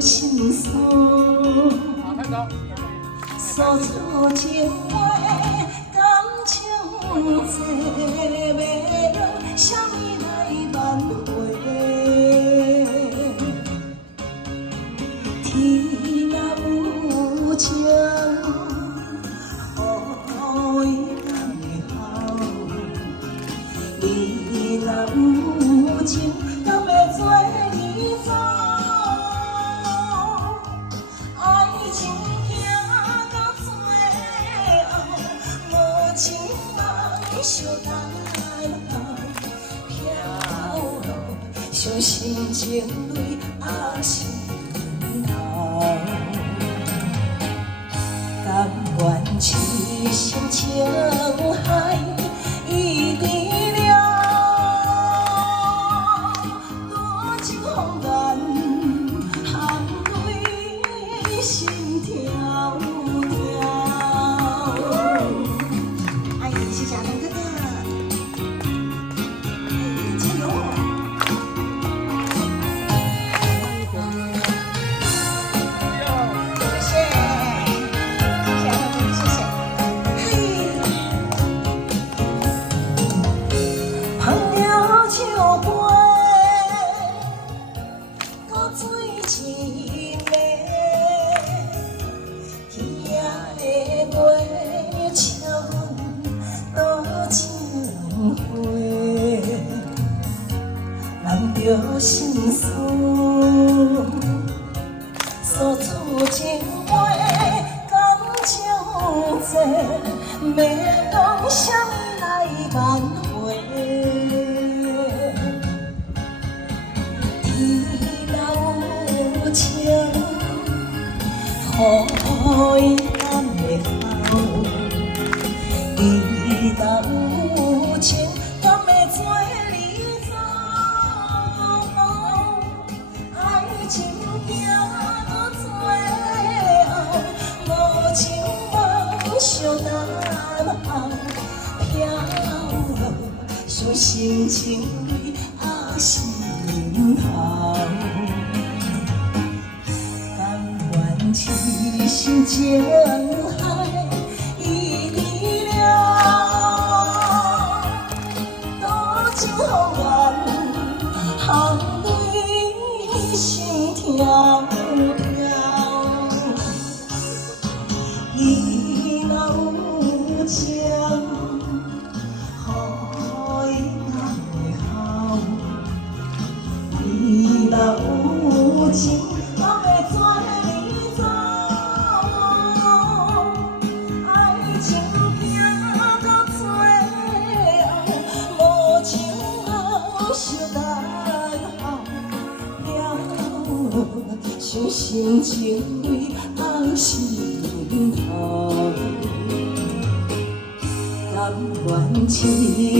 心酸。诉出情话，感情多，要用啥物来挽回？天若有情，雨伊敢会好？你若有情，敢会做你走？爱情行到最后，无情梦相等飘落，伤心情泪还是流。甘愿痴心情海已离了，多情风干含泪心跳跳。阿姨，谢谢阿东哥哥。加油！咱着心酸，诉出情话，感情多，要用啥物来挽回？天若有情，雨伊敢会好？你若有情，敢会做你走？爱情行到最后，无情梦相等飘落，伤心情泪还是流。甘愿痴心情海已离了，多情风干含泪心跳跳。你若有情，雨伊敢会好？你若有情，敢会做你走？爱情行到最后，无情梦相等飘落，伤心情泪还是流。甘愿痴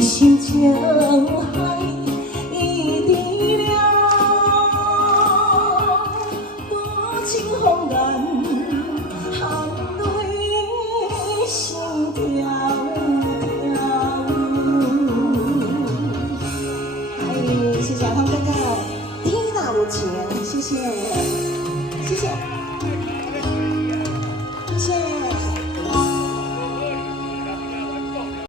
心情海已离了，多情风干含泪心跳跳。哎，谢谢阿汤哥哥，天若有情，谢谢，谢谢。